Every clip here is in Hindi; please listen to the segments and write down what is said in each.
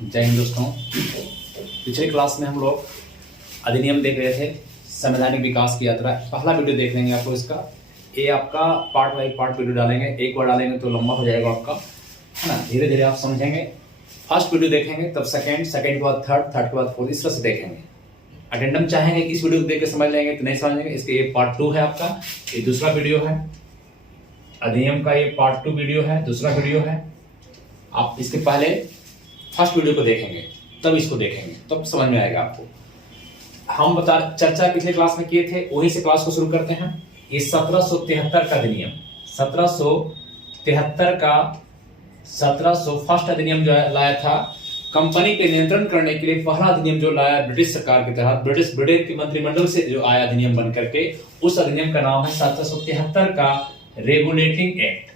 जय हिंद दोस्तों। पिछले क्लास में हम लोग अधिनियम देख रहे थे, संवैधानिक विकास की यात्रा। पहला वीडियो देख लेंगे आपको इसका। ये आपका पार्ट बाई पार्ट वीडियो डालेंगे, एक बार डालेंगे तो लंबा हो जाएगा आपका, है ना। धीरे धीरे आप समझेंगे। फर्स्ट वीडियो देखेंगे तब सेकंड, सेकंड के बाद थर्ड, थर्ड के बाद फोर्थ, इस तरह से देखेंगे। अटेंडम चाहेंगे कि इस वीडियो को देख के समझ लेंगे तो नहीं समझेंगे। इसके ये पार्ट 2 है आपका, ये दूसरा वीडियो है अधिनियम का, ये पार्ट 2 वीडियो है, दूसरा वीडियो है। आप इसके पहले फर्स्ट वीडियो को देखेंगे तब इसको देखेंगे, तब समझ में आएगा आपको। हम चर्चा पिछले क्लास में किए थे, वहीं से क्लास को शुरू करते हैं। ये 1773 का अधिनियम, 1773 का 1700 फर्स्ट अधिनियम जो है लाया था कंपनी पे नियंत्रण करने के लिए। पहला अधिनियम जो लाया ब्रिटिश सरकार के तहत, ब्रिटेन के मंत्रिमंडल से जो आया अधिनियम बन करके, उस अधिनियम का नाम है 1773 का रेगुलेटिंग एक्ट।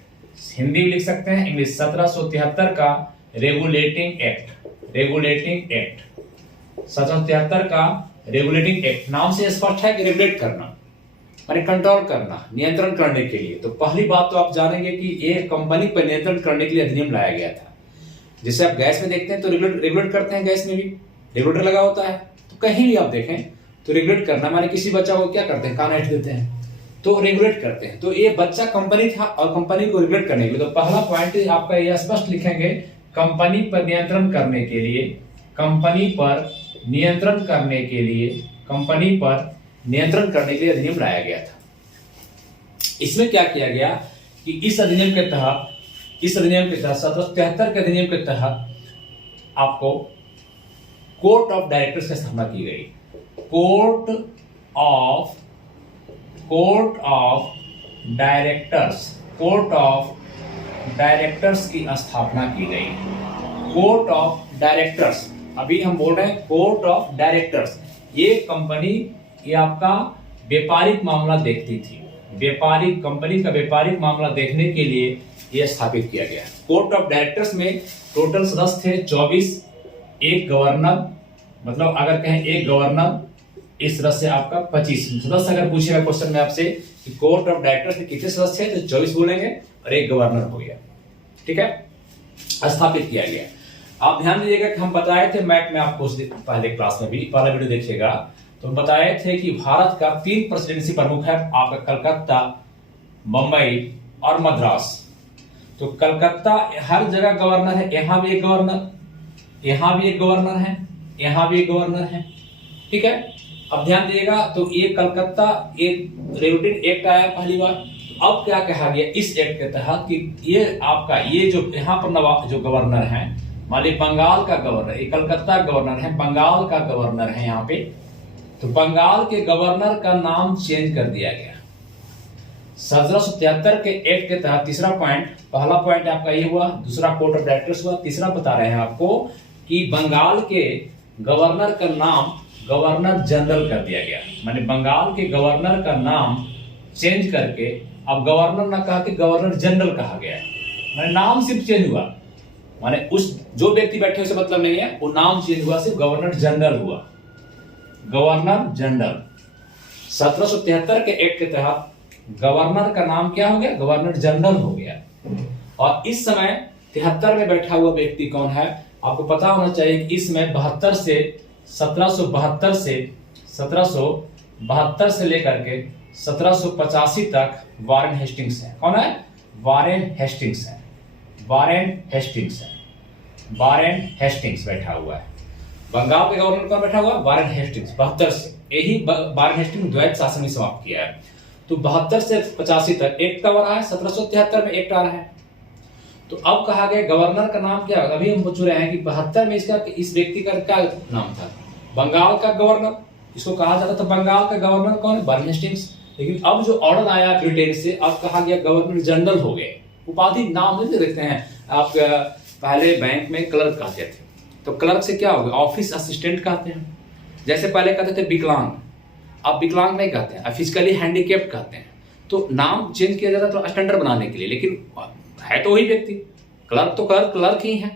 हिंदी में लिख सकते हैं, इंग्लिश। 1773 का रेगुलेटिंग एक्ट, रेगुलेटिंग एक्ट, 1773 का रेगुलेटिंग एक्ट। नाम से स्पष्ट है कि रेगुलेट करना माने कंट्रोल करना, नियंत्रण करने के लिए। तो पहली बात तो आप जानेंगे कि ये कंपनी पर नियंत्रण करने के लिए अधिनियम लाया गया था। जैसे आप गैस में देखते हैं तो रेगुलेट करते हैं, गैस में भी रेगुलेटर लगा होता है। तो कहीं भी आप देखें तो रेगुलेट करना माने किसी बच्चा को क्या करते हैं, कान ऐंठ देते हैं तो रेगुलेट करते हैं। तो ये बच्चा कंपनी था और कंपनी को रेगुलेट करने के लिए, तो पहला पॉइंट आपका ये स्पष्ट लिखेंगे, कंपनी पर नियंत्रण करने के लिए, कंपनी पर नियंत्रण करने के लिए, कंपनी पर नियंत्रण करने के लिए अधिनियम लाया गया था। इसमें क्या किया गया कि इस अधिनियम के तहत 1773 के अधिनियम के तहत आपको कोर्ट ऑफ डायरेक्टर्स की स्थापना की गई। कोर्ट ऑफ डायरेक्टर्स की स्थापना की गई। कोर्ट ऑफ डायरेक्टर्स, अभी हम बोल रहे हैं कोर्ट ऑफ डायरेक्टर्स। ये कंपनी, ये आपका व्यापारिक मामला देखती थी। कंपनी का व्यापारिक मामला देखने के लिए यह स्थापित किया गया। कोर्ट ऑफ डायरेक्टर्स में टोटल सदस्य थे 24, एक गवर्नर, मतलब अगर कहें एक गवर्नर, इस तरह से आपका 25 सदस्य। अगर पूछेगा क्वेश्चन में आपसे कि कोर्ट ऑफ डायरेक्टर्स में कितने सदस्य थे तो 24 बोलेंगे और एक गवर्नर हो गया। ठीक है, स्थापित किया गया। आप ध्यान दीजिएगा कि हम बताए थे मैप में आपको पहले क्लास में भी, पहला वीडियो देखिएगा तो हम बताए थे कि भारत का 3 प्रेसिडेंसी प्रमुख है आपका, कलकत्ता, बंबई और मद्रास। तो कलकत्ता हर जगह गवर्नर है, यहां भी एक गवर्नर, यहां भी एक गवर्नर है, यहां भी एक गवर्नर है। ठीक है, अब ध्यान दीजिएगा। तो ये कलकत्ता एक रेगुलेटिंग एक्ट आया पहली बार। तो अब क्या कहा गया इस एक्ट के तहत कि ये आपका ये जो यहाँ पर जो गवर्नर है, मान लीजिए बंगाल का गवर्नर, ये कलकत्ता गवर्नर है, बंगाल का गवर्नर है यहाँ पे, तो बंगाल के गवर्नर का नाम चेंज कर दिया गया 1773 के एक्ट के तहत। तीसरा पॉइंट, पहला पॉइंट आपका ये हुआ, दूसरा कोर्ट ऑफ डायरेक्टर्स हुआ, तीसरा बता रहे हैं आपको कि बंगाल के गवर्नर का नाम गवर्नर जनरल कर दिया गया। माने बंगाल के गवर्नर का नाम चेंज करके अब गवर्नर ना कहा कि गवर्नर जनरल कहा गया। माने नाम सिर्फ चेंज हुआ, माने उस जो व्यक्ति बैठे उसे मतलब नहीं है, वो नाम चेंज हुआ, सिर्फ गवर्नर जनरल हुआ, गवर्नर जनरल। 1773 के एक्ट के तहत गवर्नर का नाम क्या हो गया, गवर्नर जनरल हो गया। और इस समय 73 में बैठा हुआ व्यक्ति कौन है, आपको पता होना चाहिए कि इसमें 1772 से लेकर के 1785 तक वारेन हेस्टिंग्स है। कौन है, वारेन हेस्टिंग्स है, वारेन हेस्टिंग्स बैठा हुआ है। बंगाल के गवर्नर कौन बैठा हुआ, वारेन हेस्टिंग्स। 72 से, यही वारेन हेस्टिंग्स द्वैत शासन में समाप्त किया है। तो 72 से 85 तक एक कब आ रहा है, 1773 में एक आ रहा है। तो अब कहा गया गवर्नर का नाम क्या होगा। अभी हम पूछ रहे हैं कि 72 में इसका, इस व्यक्ति का क्या नाम था, बंगाल का गवर्नर, इसको कहा जाता था बंगाल का गवर्नर कौन, वारेन हेस्टिंग्स। लेकिन अब जो ऑर्डर आया ब्रिटेन से, अब कहा गया गवर्नर जनरल हो गए। उपाधि नाम नहीं देखते हैं आप, पहले बैंक में क्लर्क कहते थे, तो क्लर्क से क्या हो गया, ऑफिस असिस्टेंट कहते हैं। जैसे पहले कहते थे विकलांग, अब विकलांग नहीं कहते हैं, फिजिकली हैंडीकैप्ड कहते हैं। तो नाम चेंज किया जाता है तो स्टैंडर्ड बनाने के लिए, लेकिन है तो वही व्यक्ति, क्लर्क तो क्लर्क ही है,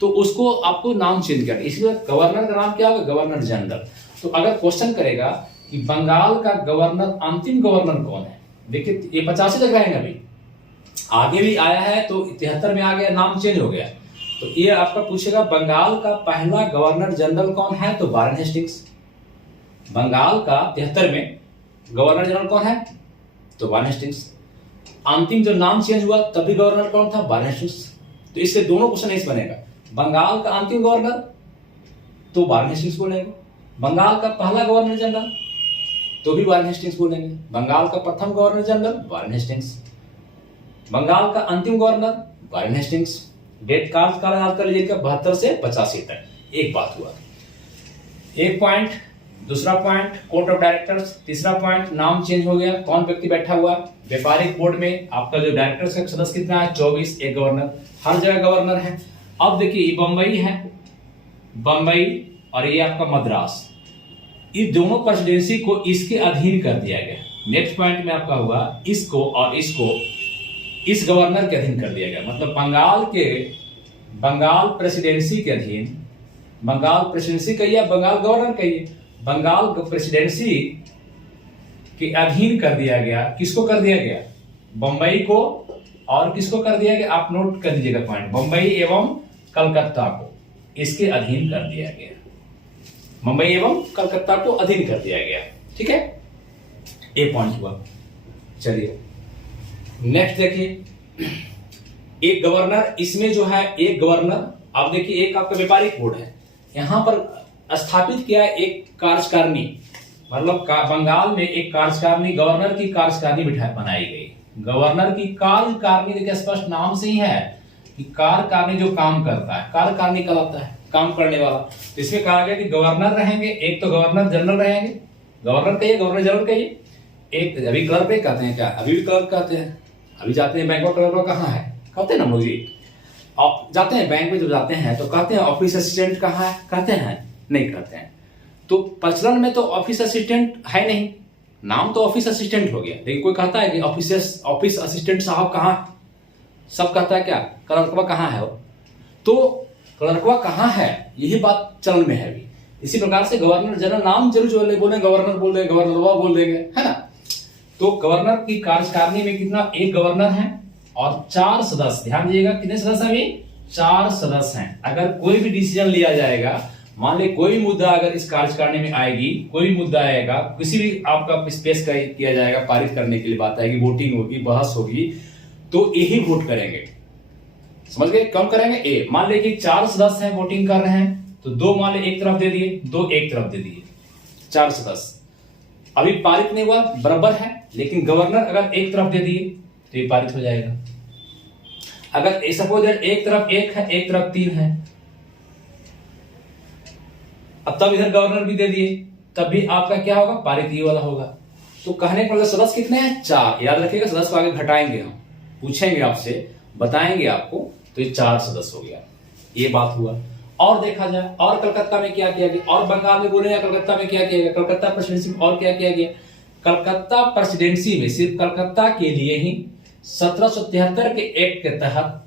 तो उसको आपको नाम चेंज करना। इसलिए गवर्नर का नाम क्या होगा, गवर्नर जनरल। तो अगर क्वेश्चन करेगा कि बंगाल का गवर्नर, अंतिम गवर्नर कौन है, देखिए ये 85 तक रहेंगे, अभी आगे भी आया है तो 73 में आ गया, नाम चेंज हो गया। तो ये आपका पूछेगा बंगाल का पहला गवर्नर जनरल कौन है, तो वारेन हेस्टिंग्स। बंगाल का 73 में गवर्नर जनरल कौन है, तो वारेन हेस्टिंग्स। अंतिम जो नाम चेंज हुआ तब भी गवर्नर कौन था, वारेन हेस्टिंग्स। तो इससे दोनों क्वेश्चन ऐसे बनेगा, बंगाल का अंतिम गवर्नर तो वारेन हेस्टिंग्स बोलेंगे, बंगाल का पहला गवर्नर जनरल तो भी वारेन हेस्टिंग्स बोलेंगे, बंगाल का प्रथम governor general Warren Hastings, Bengal का अंतिम गवर्नर वारेन हेस्टिंग्स। डेट काल याद कर लीजिएगा 72 से 85 तक। एक बात हुआ, एक पॉइंट। दूसरा पॉइंट कोर्ट ऑफ डायरेक्टर्स। तीसरा पॉइंट नाम चेंज हो गया, कौन व्यक्ति बैठा हुआ, व्यापारिक बोर्ड में आपका जो डायरेक्टर्स का सदस्य कितना है, 24, एक गवर्नर, हर जगह गवर्नर है। अब देखिए ये बंबई है, बंबई और ये आपका मद्रास, इस दोनों प्रेसिडेंसी को इसके अधीन कर दिया गया। नेक्स्ट पॉइंट में आपका हुआ इसको और इसको इस गवर्नर के अधीन कर दिया गया, मतलब बंगाल प्रेसिडेंसी के अधीन, बंगाल प्रेसिडेंसी कहिए या बंगाल गवर्नर कहिए, बंगाल प्रेसिडेंसी के अधीन कर दिया गया। किसको कर दिया गया, बंबई को, और किसको कर दिया गया, आप नोट कर लीजिएगा पॉइंट, बंबई एवं कलकत्ता को इसके अधीन कर दिया गया, मुंबई एवं कलकत्ता को अधीन कर दिया गया। ठीक है, एक पॉइंट हुआ। चलिए नेक्स्ट देखिए, एक गवर्नर, इसमें जो है एक गवर्नर, आप देखिए एक आपका व्यापारिक बोर्ड है, यहां पर स्थापित किया एक कार्यकारिणी, मतलब बंगाल में एक कार्यकारिणी, गवर्नर की कार्यकारिणी बनाई गई। गवर्नर की कार्यकारिणी देखिए स्पष्ट नाम से ही है कि कार्यकारिणी जो काम करता है, कार्यकारिणी कहलाता है काम करने वाला। तो इसमें कहा गया कि गवर्नर रहेंगे, एक तो गवर्नर जनरल रहेंगे, गवर्नर कहिए गवर्नर जनरल कहिए, एक अभी क्लर्क कहते हैं क्या, अभी भी क्लर्क कहते हैं, अभी जाते हैं बैंक में, क्लर्क कहाँ है कहते हैं ना मुझे, आप जाते हैं बैंक में जब जाते हैं तो कहते हैं ऑफिस असिस्टेंट कहाँ है, कहते हैं नहीं कहते हैं। तो प्रचलन में तो ऑफिस असिस्टेंट है नहीं, नाम तो ऑफिस असिस्टेंट हो गया, लेकिन कोई कहता है कि ऑफिस असिस्टेंट साहब कहाँ, सब कहता है क्या क्लर्कवा कहाँ है, तो क्लर्कवा कहाँ है यही बात चलन में है अभी। इसी प्रकार से गवर्नर जनरल नाम जरूर बोले, गवर्नर बोल देंगे, गवर्नरवा बोल देंगे, है ना। तो गवर्नर की कार्यकारिणी में कितना, एक गवर्नर है और 4 सदस्य, ध्यान दीजिएगा कितने सदस्य हैं, अभी 4 सदस्य हैं। अगर कोई भी डिसीजन लिया जाएगा, मान ले कोई मुद्दा अगर इस कार्यकारिणी में आएगी, कोई मुद्दा आएगा, किसी भी आपका स्पेस किया जाएगा, पारित करने के लिए बात आएगी, वोटिंग होगी, बहस होगी, तो यही वोट करेंगे, समझ गए, कम करेंगे ए। मान ले कि 4 सदस्य हैं वोटिंग कर रहे हैं, तो 2 मान ले एक तरफ दे दिए, 2 एक तरफ दे दिए, 4 सदस्य अभी पारित नहीं हुआ, बराबर है, लेकिन गवर्नर अगर एक तरफ दे दिए तो ये पारित हो जाएगा। अगर सपोज एक तरफ 1 है, एक तरफ 3 है, अब तब इधर गवर्नर भी दे दिए, तब भी आपका क्या होगा, पारित ये वाला होगा। तो कहने का मतलब सदस्य कितने हैं, 4, याद रखिएगा, सदस्य को आगे घटाएंगे, हम पूछेंगे आपसे, बताएंगे आपको, तो ये 4 सदस्य हो गया, ये बात हुआ। और देखा जाए और कलकत्ता में क्या किया गया, और बंगाल में बोले या कलकत्ता में क्या किया गया, कलकत्ता प्रेसिडेंसी में और क्या किया गया, कलकत्ता प्रेसिडेंसी में सिर्फ कलकत्ता के लिए ही 1773 के एक्ट के तहत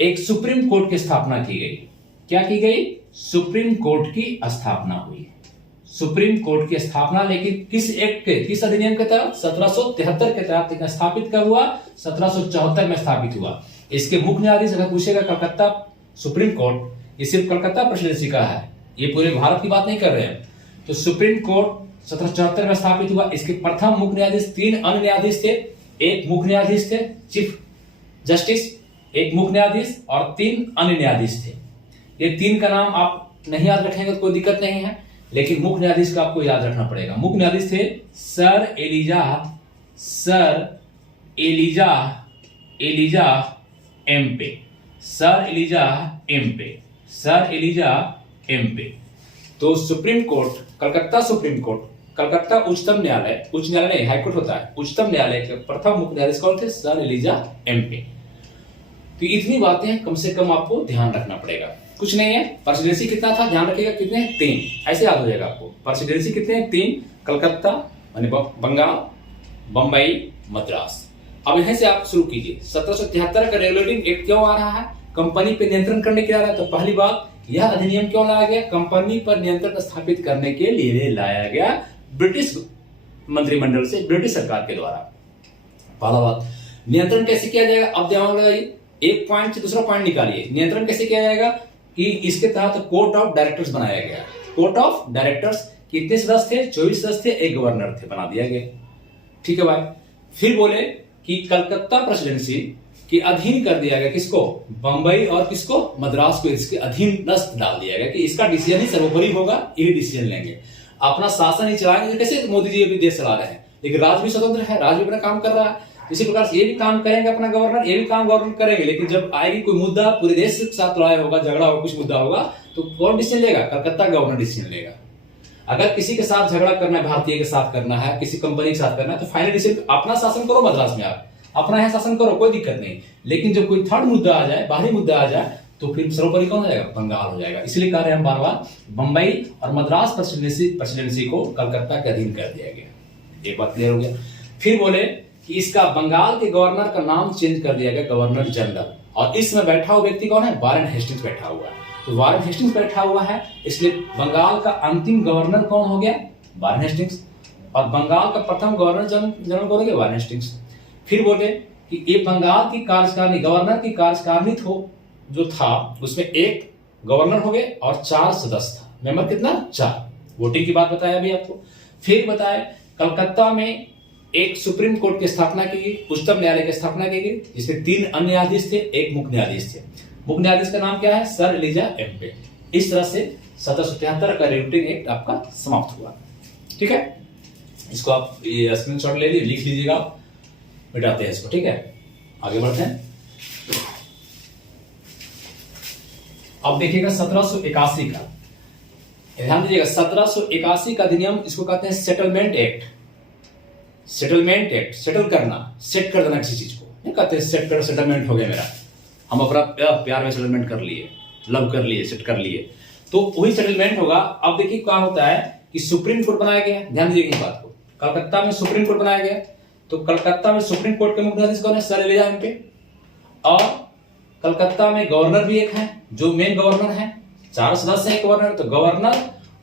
एक सुप्रीम कोर्ट की स्थापना की गई। क्या की गई, सुप्रीम कोर्ट की स्थापना हुई, सुप्रीम कोर्ट की स्थापना, लेकिन किस एक्ट के, किस अधिनियम के तहत, 1773 के तहत स्थापित कब हुआ, 1774 में स्थापित हुआ। इसके मुख्य न्यायाधीश अगर पूछेगा कलकत्ता सुप्रीम कोर्ट, ये सिर्फ कलकत्ता प्रेसिडेंसी का है, ये पूरे भारत की बात नहीं कर रहे हैं। तो सुप्रीम कोर्ट 1774 में स्थापित हुआ। इसके प्रथम मुख्य न्यायाधीश, 3 अन्य न्यायाधीश थे, एक मुख्य न्यायाधीश थे चीफ जस्टिस, एक मुख्य न्यायाधीश और 3 अन्य न्यायाधीश थे। ये 3 का नाम आप नहीं याद रखेंगे तो कोई दिक्कत नहीं है, लेकिन मुख्य न्यायाधीश का आपको याद रखना पड़ेगा। मुख्य न्यायाधीश थे सर एलिजा एम्पे। तो सुप्रीम कोर्ट, कलकत्ता उच्चतम न्यायालय, उच्च न्यायालय नहीं, हाईकोर्ट होता है, उच्चतम न्यायालय के प्रथम मुख्य न्यायाधीश कौन थे, सर एलिजा एम्पे। तो इतनी बातें कम से कम आपको ध्यान रखना पड़ेगा, कुछ नहीं है। प्रेसिडेंसी कितना था, ध्यान रखिएगा, कितने, 3, ऐसे याद हो जाएगा आपको। प्रेसिडेंसी कितने, 3, कलकत्ता माने बंगाल, बंबई, मद्रास। अब यहां से आप शुरू कीजिए। 1773 का रेगुलेटिंग एक्ट क्यों आ रहा है, कंपनी पे नियंत्रण करने के लिए आ रहा है। तो पहली बात, यह अधिनियम क्यों लाया गया, कंपनी पर नियंत्रण स्थापित करने के लिए लाया गया ब्रिटिश मंत्रिमंडल से, ब्रिटिश सरकार के द्वारा। पहला बात, नियंत्रण कैसे किया जाएगा, अब ध्यान लगाइए, एक पॉइंट से दूसरा पॉइंट निकालिए। नियंत्रण कैसे किया जाएगा कि इसके तहत कोर्ट ऑफ डायरेक्टर्स बनाया गया। कोर्ट ऑफ डायरेक्टर्स कितने सदस्य थे? 24 सदस्य थे, एक गवर्नर थे, बना दिया गया। ठीक है भाई। फिर बोले कि कलकत्ता प्रेसिडेंसी के अधीन कर दिया गया किसको? बंबई और किसको? मद्रास को इसके अधीन डाल दिया गया कि इसका डिसीजन ही सर्वोपरि होगा, यही डिसीजन लेंगे, अपना शासन ही चलाएंगे। कैसे मोदी जी अभी देश चला रहे हैं, लेकिन राज्य भी स्वतंत्र है, राज्य भी अपना काम कर रहा है। इसी प्रकार से ये भी काम करेंगे अपना गवर्नर, ये भी काम गवर्नर करेंगे। लेकिन जब आएगी कोई मुद्दा, पूरे देश के साथ लड़ाई होगा, झगड़ा होगा, कुछ मुद्दा होगा, तो कौन डिसीजन लेगा? कलकत्ता गवर्नर डिसीजन लेगा। अगर किसी के साथ झगड़ा करना है, भारतीय के साथ करना है, किसी कंपनी के साथ करना है, तो फाइनल डिसीजन अपना शासन करो, मद्रास में आप अपना है शासन करो, कोई दिक्कत नहीं। लेकिन जब कोई थर्ड मुद्दा आ जाए, बाहरी मुद्दा आ जाए, तो फिर सर्वोपरि कौन हो जाएगा? बंगाल हो जाएगा। इसलिए कह रहे हैं हम बार बार, बंबई और मद्रास प्रेसिडेंसी को कलकत्ता के अधीन कर दिया गया। एक बात क्लियर हो गया। फिर बोले कि इसका बंगाल के गवर्नर का नाम चेंज कर दिया गया गवर्नर जनरल, और इसमें बैठा हुआ व्यक्ति कौन है? वारेन हेस्टिंग्स बैठा हुआ है। तो वारेन हेस्टिंग्स बैठा हुआ है, इसलिए बंगाल का अंतिम गवर्नर कौन हो गया? Warren Hastings. और बंगाल का प्रथम गवर्नर जनरल कौन हो गया? Warren Hastings. फिर बोले कि ये बंगाल की कार्यकारिणी, गवर्नर की कार्यकारिणी जो था, उसमें एक गवर्नर हो गए और 4 सदस्य था। मेंबर कितना? 4। वोटिंग की बात बताया अभी आपको। फिर बताए कलकत्ता में एक सुप्रीम कोर्ट की स्थापना की गई, उच्चतम न्यायालय की स्थापना की गई, जिसमें 3 अन्य न्यायाधीश थे, एक मुख्य न्यायाधीश थे। मुख्य न्यायाधीश का नाम क्या है? Sir Elijah Impey. इस तरह से 1773 का रिक्रूटिंग एक्ट आपका समाप्त हुआ। ठीक है, इसको आप स्क्रीनशॉट ले लीजिए, लिख लीजिएगा, मिटाते हैं इसको। ठीक है, आगे बढ़ते हैं। अब देखिएगा 1781 का, ध्यान दीजिएगा, 1781 का अधिनियम, इसको कहते हैं settlement act. Settlement act, settle करना, सेट कर देना किसी चीज को, नहीं कहते हैं सेट कर, सेटलमेंट हो गया मेरा, हम अपना प्यार में सेटलमेंट कर लिए, लव कर लिए, सेट कर लिए, तो वही सेटलमेंट होगा। अब देखिए क्या होता है कि सुप्रीम कोर्ट बनाया गया, ध्यान दीजिएगा इस बात को, कलकत्ता में सुप्रीम कोर्ट बनाया गया। तो कलकत्ता में सुप्रीम कोर्ट के मुख्य न्यायाधीश कौन है? Sir Elijah Impey. और कलकत्ता में गवर्नर भी एक है, जो मेन गवर्नर है, 4 सदस्य है गवर्नर, तो गवर्नर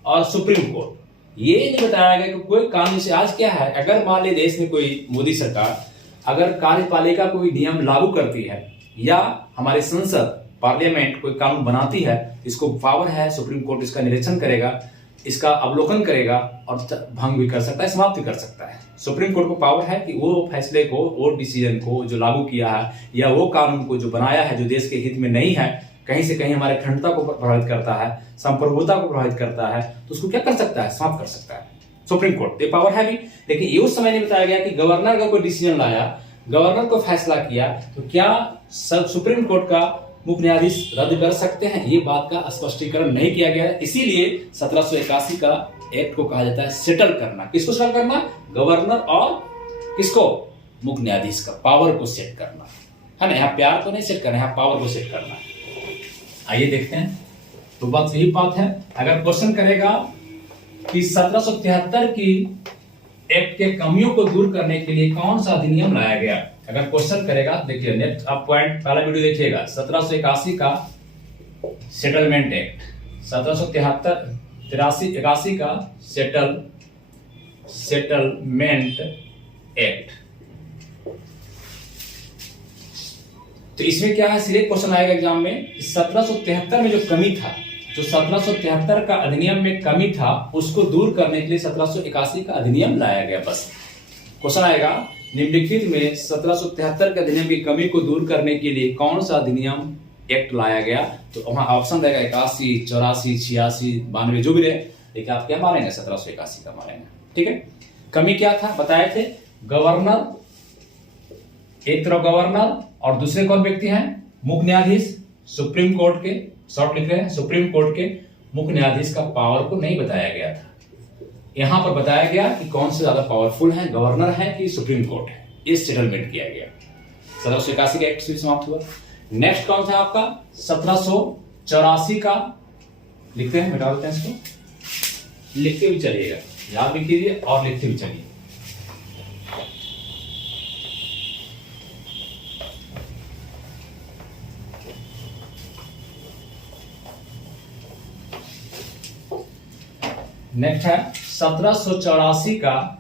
और सुप्रीम कोर्ट। ये नहीं बताया गया कि कोई कानून से, आज क्या है, अगर मान ली देश में कोई मोदी सरकार अगर कार्यपालिका कोई नियम लागू करती है, या हमारे संसद पार्लियामेंट कोई कानून बनाती है, इसको पावर है, सुप्रीम कोर्ट इसका निरीक्षण करेगा, इसका अवलोकन करेगा और भंग भी कर सकता है, समाप्त भी कर सकता है। सुप्रीम कोर्ट को पावर है कि वो फैसले को, वो डिसीजन को जो लागू किया है, या वो कानून को जो बनाया है, जो देश के हित में नहीं है, कहीं से कहीं हमारे अखंडता को प्रभावित करता है, संप्रभुता को प्रभावित करता है, तो उसको क्या कर सकता है? समाप्त कर सकता है। सुप्रीम कोर्ट ये पावर है भी। लेकिन ये उस समय नहीं बताया गया कि गवर्नर का कोई डिसीजन लाया, गवर्नर को फैसला किया, तो क्या सुप्रीम कोर्ट का मुख्य न्यायाधीश रद्द कर सकते हैं? ये बात का स्पष्टीकरण नहीं किया गया है। इसीलिए 1781 का एक्ट को कहा जाता है सेटल करना। किसको सेटल करना? गवर्नर और किसको? मुख्य न्यायाधीश का पावर को सेट करना है ना। यहाँ प्यार को नहीं सेट करना, यहाँ पावर को सेट करना है। आइए देखते हैं। तो बात यही बात है, अगर क्वेश्चन करेगा कि 1773 की एक्ट के कमियों को दूर करने के लिए कौन सा अधिनियम लाया गया, अगर क्वेश्चन करेगा, देखिए नेक्स्ट आप पॉइंट पहला वीडियो देखिएगा, 1781 का सेटलमेंट एक्ट, 1781 का सेटलमेंट एक्ट। तो इसमें क्या है, सिलेक्ट क्वेश्चन आएगा एग्जाम में, 1773 में जो कमी था, जो 1773 का अधिनियम में कमी था, उसको दूर करने के लिए 1781 का अधिनियम लाया गया। बस क्वेश्चन आएगा, निम्नलिखित में 1773 के अधिनियम की कमी को दूर करने के लिए कौन सा अधिनियम एक्ट लाया गया? तो वहां ऑप्शन रहेगा 81, 84, 86, 92, जो भी रहे, लेकिन आप क्या मारेंगे? 1781 का मारेंगे। ठीक है, कमी क्या था बताए थे? गवर्नर, एक तरफ गवर्नर और दूसरे कौन व्यक्ति हैं? मुख्य न्यायाधीश। सुप्रीम कोर्ट के, शॉर्ट लिख रहे हैं, सुप्रीम कोर्ट के मुख्य न्यायाधीश का पावर को नहीं बताया गया था। यहां पर बताया गया कि कौन से ज्यादा पावरफुल है, गवर्नर है कि सुप्रीम कोर्ट है। इस सेटलमेंट किया गया। 1781 का एक्ट भी समाप्त हुआ। नेक्स्ट कौन था आपका? 1784 का, लिखते हैं, मिटा देते हैं इसको, लिखते भी चलिएगा, याद भी कीजिए और लिखते भी चलिए। नेक्स्ट है 1784 का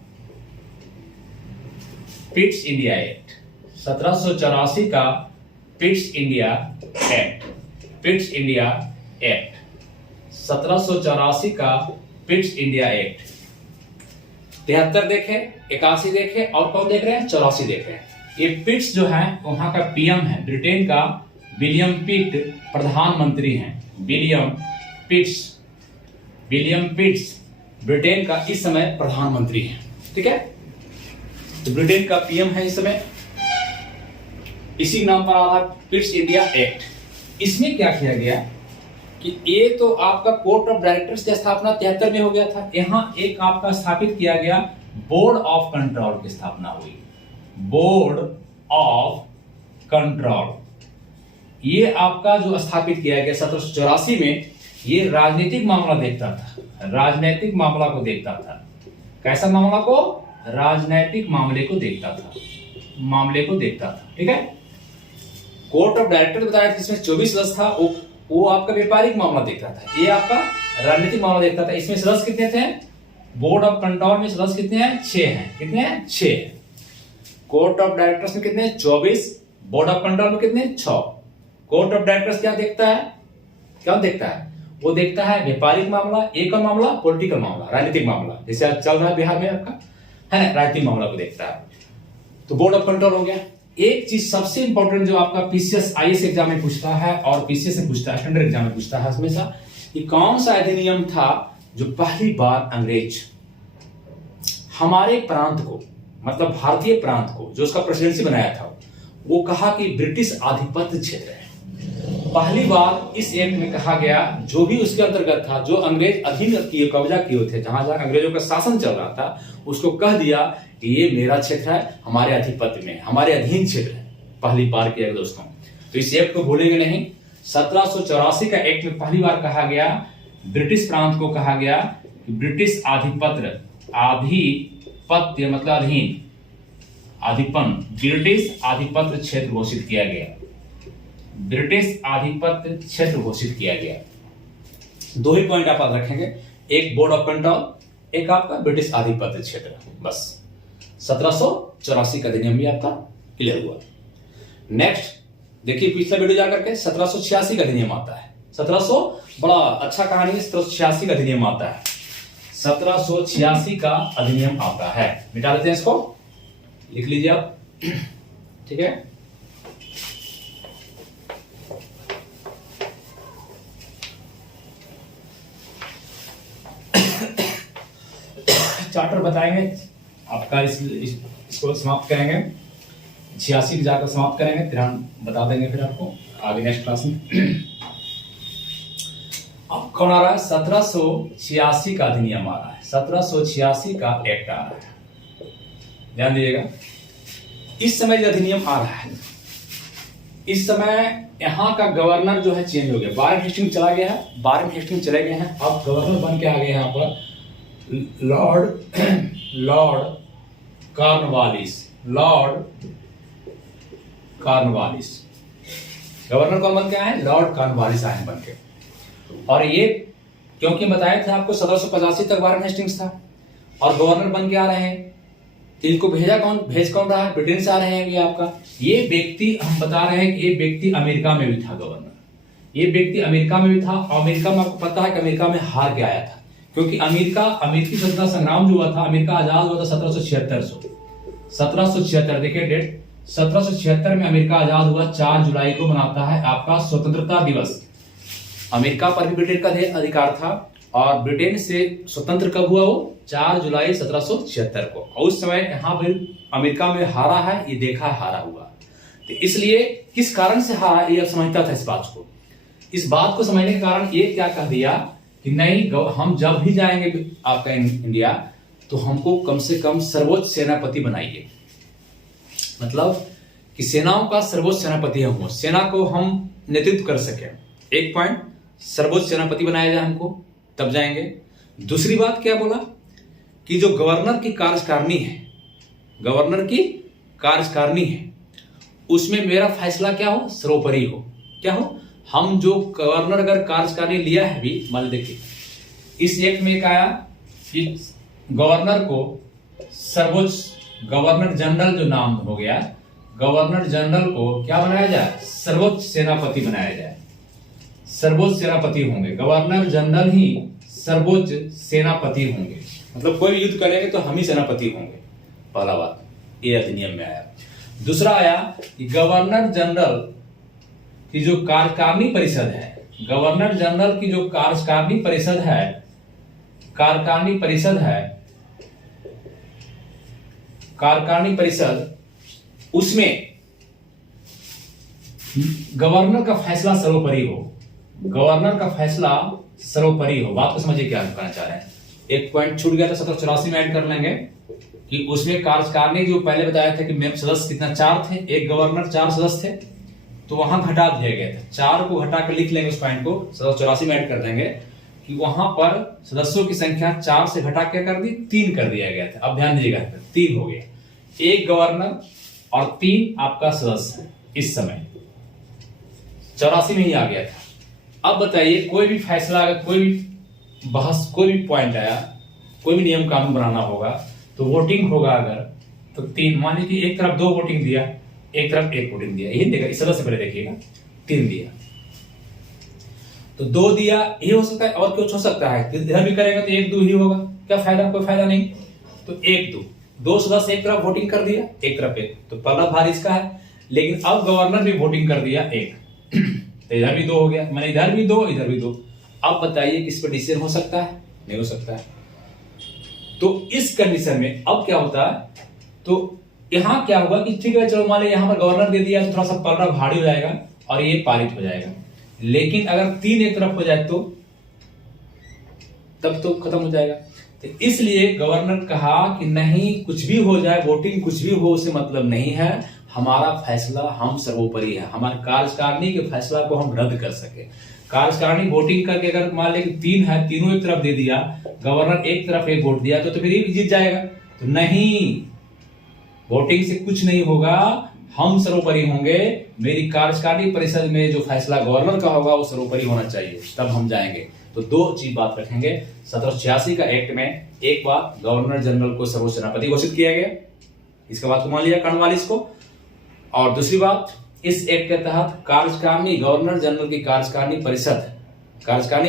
पिट्स इंडिया एक्ट। 1784 का Pitt's India act, Pitt's India act 1784 का पिट्स इंडिया एक्ट। 73 देखे, 81 देखे और कौन देख रहे हैं, 84 देख रहे हैं। ये पिट्स जो है वहां का पीएम है, ब्रिटेन का विलियम पिट प्रधानमंत्री हैं। विलियम पिट्स ब्रिटेन का इस समय प्रधानमंत्री है। ठीक है, तो ब्रिटेन का पीएम है इस समय, इसी नाम पर आ रहा पिट्स इंडिया एक्ट। इसमें क्या किया गया कि ये तो आपका कोर्ट ऑफ डायरेक्टर्स की स्थापना 73 में हो गया था। यहां एक आपका स्थापित किया गया बोर्ड ऑफ कंट्रोल की स्थापना हुई, बोर्ड ऑफ कंट्रोल। ये आपका जो स्थापित किया गया 1784 में, ये राजनीतिक मामला देखता था, राजनीतिक मामला को देखता था। कैसा मामला को, राजनीतिक मामले को देखता था, मामले को देखता था। ठीक है, कोर्ट ऑफ डायरेक्टर बताया जिसमें 24 सदस्य था, वो आपका व्यापारिक मामला देखता था, ये आपका राजनीतिक मामला देखता था। इसमें सदस्य कितने थे, बोर्ड ऑफ कंट्रोल में सदस्य कितने हैं, 6 हैं। कितने हैं, 6 हैं। कोर्ट ऑफ डायरेक्टर्स में कितने हैं, 24। बोर्ड ऑफ कंट्रोल में कितने, 6। कोर्ट ऑफ डायरेक्टर्स क्या देखता है, क्या देखता है, वो देखता है व्यापारिक मामला, एक और मामला पॉलिटिकल मामला, राजनीतिक मामला, जैसे आज चल रहा है बिहार में आपका, है ना, राजनीतिक मामला को देखता है। तो बोर्ड ऑफ कंट्रोल हो गया। एक चीज सबसे इंपॉर्टेंट जो आपका पीसीएस आईएएस एग्जाम में पूछता है और पीसीएस में पूछता है, स्टैंडर्ड एग्जाम में पूछता है हमेशा, कि कौन सा अधिनियम था जो पहली बार अंग्रेज हमारे प्रांत को, मतलब भारतीय प्रांत को, जो उसका प्रेसिडेंसी बनाया था, वो कहा कि ब्रिटिश आधिपत्य क्षेत्र है। पहली बार इस एक्ट में कहा गया, जो भी उसके अंतर्गत था, जो अंग्रेज अधीन किए, कब्जा किए थे, जहां जहां अंग्रेजों का शासन चल रहा था, उसको कह दिया कि ये मेरा क्षेत्र है, हमारे आधिपत्य में, हमारे अधीन क्षेत्र है। पहली बार किया गया दोस्तों, तो इस एक्ट को भूलेंगे नहीं। 1784 का एक्ट में पहली बार कहा गया, ब्रिटिश प्रांत को कहा गया कि ब्रिटिश आधिपत्य, आधिपत्य मतलब अधीन, आधिपन, ब्रिटिश आधिपत्य क्षेत्र घोषित किया गया, ब्रिटिश आधिपत्य क्षेत्र घोषित किया गया। 2 ही पॉइंट आप याद रखेंगे, एक बोर्ड ऑफ कंट्रोल, एक आपका ब्रिटिश आधिपत्य क्षेत्र, बस। 1784 का अधिनियम भी आपका क्लियर हुआ। नेक्स्ट देखिए पिछला वीडियो जाकर के 1786 का अधिनियम आता है। 1700 बड़ा अच्छा कहानी है, 1786 का अधिनियम आता है। 1786 का अधिनियम आता है, मिटा देते हैं इसको, लिख लीजिए आप। ठीक है, चार्टर बताएंगे आपका, इसको समाप्त करेंगे, 86 जाकर समाप्त करेंगे, फिर हम बता देंगे फिर आपको आगे नेक्स्ट क्लास में। अब कौन आ रहा है, 1786 का अधिनियम आ रहा है, 1786 का एक्ट आ रहा है, ध्यान दीजिएगा। इस समय जो अधिनियम आ रहा है, इस समय यहाँ का गवर्नर जो है चेंज हो गया, वारेन हेस्टिंग्स चला गया है, वारेन हेस्टिंग्स चले गए हैं, अब गवर्नर बन के आ गए यहाँ पर Lord Cornwallis, Lord Cornwallis. Governor कौन बन के आए, लॉर्ड कॉर्नवालिस आए बन के। और ये क्योंकि बताया था आपको 1785 तक वारेन हेस्टिंग्स था और गवर्नर बन के आ रहे हैं, तो इनको भेज कौन रहा है, ब्रिटेन से आ रहे हैं। ये आपका ये व्यक्ति हम बता रहे हैं कि ये व्यक्ति अमेरिका में भी था, गवर्नर ये व्यक्ति अमेरिका में भी था। अमेरिका में आपको पता है कि अमेरिका में हार के आया था, क्योंकि अमेरिकी स्वतंत्रता संग्राम जो हुआ था, अमेरिका आजाद हुआ था 1776। देखिए डेट, 1776 में अमेरिका आजाद हुआ। 4 जुलाई को मनाता है आपका स्वतंत्रता दिवस। अमेरिका पर भी ब्रिटेन का अधिकार था और ब्रिटेन से स्वतंत्र कब हुआ, वो 4 जुलाई 1776 को। और उस समय यहाँ पर अमेरिका में हारा है, ये देखा हारा हुआ, तो इसलिए किस कारण से हारा ये समझता था। इस बात को समझने के कारण ये क्या कह दिया कि नहीं, हम जब भी जाएंगे आपका इंडिया, तो हमको कम से कम सर्वोच्च सेनापति बनाइए, मतलब कि सेनाओं का सर्वोच्च सेनापति हम हो, सेना को हम नेतृत्व कर सके। एक पॉइंट, सर्वोच्च सेनापति बनाया जाए हमको, तब जाएंगे। दूसरी बात क्या बोला कि जो गवर्नर की कार्यकारिणी है, गवर्नर की कार्यकारिणी है, उसमें मेरा फैसला क्या हो, सर्वोपरि हो। क्या हो, हम जो गवर्नर अगर कार्यकारिणी लिया है भी, मान देखिए इस एक्ट में एक आया कि गवर्नर को सर्वोच्च, गवर्नर जनरल जो नाम हो गया, गवर्नर जनरल को क्या बनाया जाए, सर्वोच्च सेनापति बनाया जाए। सर्वोच्च सेनापति होंगे, गवर्नर जनरल ही सर्वोच्च सेनापति होंगे, मतलब कोई भी युद्ध करेंगे तो हम ही सेनापति होंगे। पहला बात ये अधिनियम में आया। दूसरा आया कि गवर्नर जनरल की जो कार्यकारिणी परिषद है, गवर्नर जनरल की जो कार्यकारिणी परिषद है, कार्यकारिणी परिषद उसमें गवर्नर का फैसला सर्वोपरि हो, गवर्नर का फैसला सर्वोपरि हो। बात को समझिए क्या कहना चाह रहे हैं। एक पॉइंट छूट गया था 1784 में ऐड कर लेंगे कि उसमें कार्यकारिणी जो पहले बताया था कि सदस्य कितना 4 थे, एक गवर्नर 4 सदस्य थे, तो वहां घटा दिया गया था। 4 को घटा कर लिख लेंगे, उस पॉइंट को 1784 में ऐड कर देंगे कि वहां पर सदस्यों की संख्या 4 से घटा क्या कर दी, 3 कर दिया गया था। अब ध्यान दीजिएगा, 3 हो गया, 1 गवर्नर और 3 आपका सदस्य। इस समय 84 में ही आ गया था। अब बताइए कोई भी फैसला, अगर कोई भी बहस, कोई भी पॉइंट आया, कोई भी नियम कानून बनाना होगा तो वोटिंग होगा अगर, तो 3, मान लीजिए एक तरफ 2 वोटिंग दिया, एक तरफ 1 वोटिंग दिया, यही देखा, इस सदस्य पहले देखिएगा, 3 दिया तो 2 दिया, ये हो सकता है और कुछ हो सकता है, इधर भी करेगा तो 1-2 ही होगा, क्या फायदा, कोई फायदा नहीं। तो 1-2 सदस्य एक तरफ वोटिंग कर दिया, एक तरफ 1, तो पहला भार इसका है। लेकिन अब गवर्नर भी वोटिंग कर दिया 1, तो इधर भी 2 हो गया, मैंने इधर भी 2, इधर भी 2। अब बताइए किस पर डिसीजन हो सकता है, नहीं हो सकता है। तो इस कंडीशन में अब क्या होता है, तो यहां क्या होगा कि ठीक है चलो मान लीजिए यहां पर गवर्नर दे दिया तो थोड़ा सा पलड़ा भारी हो जाएगा और ये पारित हो जाएगा। लेकिन अगर 3 एक तरफ हो जाए तो तब तो खत्म हो जाएगा। तो इसलिए गवर्नर कहा कि नहीं, कुछ भी हो जाए, वोटिंग कुछ भी हो, उससे मतलब नहीं है, हमारा फैसला हम सर्वोपरि है, हमारे कार्यकारिणी के फैसला को हम रद्द कर सके। कार्यकारिणी वोटिंग करके अगर मान ले 3 है, तीनों एक तरफ दे दिया, गवर्नर एक तरफ 1 वोट दिया तो फिर ये जीत जाएगा। तो नहीं, वोटिंग से कुछ नहीं होगा, हम सर्वोपरि होंगे। मेरी कार्यकारिणी परिषद में जो फैसला गवर्नर का होगा वो सर्वोपरि होना चाहिए, तब हम जाएंगे। तो 2 चीज बात रखेंगे। 1786 का एक्ट में एक बात, गवर्नर जनरल को सर्वोच्च सेनापति घोषित किया गया, इसका बात को मान लिया कर्नवालिस को। और दूसरी बात, इस एक्ट के तहत कार्यकारिणी, गवर्नर जनरल की कार्यकारिणी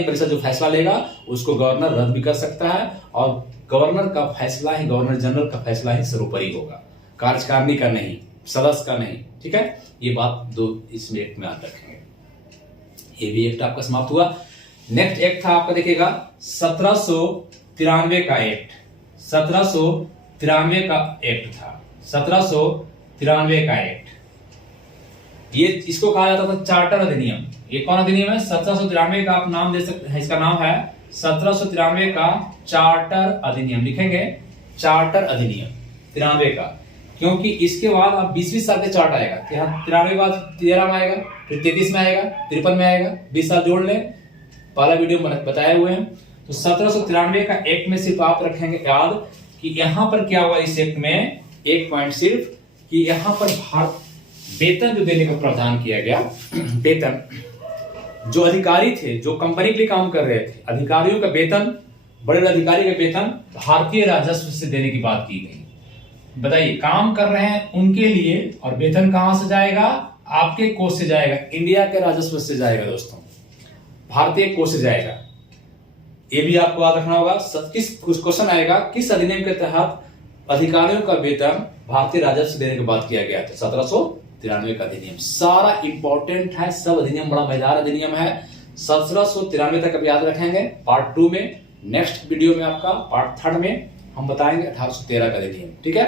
परिषद जो फैसला लेगा उसको गवर्नर रद्द भी कर सकता है, और गवर्नर का फैसला ही, गवर्नर जनरल का फैसला ही सर्वोपरि होगा, कार्यकारिणी का नहीं, सदस्य का नहीं। ठीक है, ये बात 2 इसमें एक्ट में याद रखेंगे। ये भी एक्ट आपका समाप्त हुआ। नेक्स्ट एक्ट था आपका, देखिएगा 1793 का एक्ट। 1793 का एक्ट था, 1793 का एक्ट। ये इसको कहा जाता था चार्टर अधिनियम। ये कौन अधिनियम है? 1793 का आप नाम दे सकते हैं, इसका नाम है 1793 का चार्टर अधिनियम। लिखेंगे चार्टर अधिनियम 93 का, क्योंकि इसके बाद आप 20 साल के चार्ट आएगा। 93 के बाद 13 में आएगा, फिर 33 में आएगा, 53 में आएगा, 20 साल जोड़ लें, पहला वीडियो में बताए हुए हैं। तो 1793 का एक्ट में सिर्फ आप रखेंगे याद कि यहां पर क्या हुआ इस एक्ट में, एक पॉइंट सिर्फ कि यहां पर वेतन जो देने का प्रावधान किया गया, वेतन जो अधिकारी थे, जो कंपनी के लिए काम कर रहे थे, अधिकारियों का वेतन, बड़े अधिकारी का वेतन भारतीय राजस्व से देने की बात की गई। बताइए, काम कर रहे हैं उनके लिए, और वेतन कहां से जाएगा? आपके कोष से जाएगा, इंडिया के राजस्व से जाएगा दोस्तों, भारतीय कोष से जाएगा। ये भी आपको याद रखना होगा। किस क्वेश्चन आएगा, किस अधिनियम के तहत अधिकारियों का वेतन भारतीय राजस्व देने की बात किया गया था? 1793 का अधिनियम। सारा इंपॉर्टेंट है, सब अधिनियम बड़ा मजेदार अधिनियम है। 1793 तक अब याद रखेंगे। पार्ट 2 में, नेक्स्ट वीडियो में आपका पार्ट 3 में हम बताएंगे 1813 का अधिनियम। ठीक है,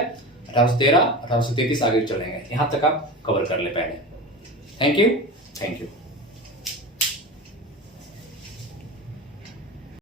1813, 1833 आगे चलेंगे, यहां तक आप कवर कर ले पहले। Thank you.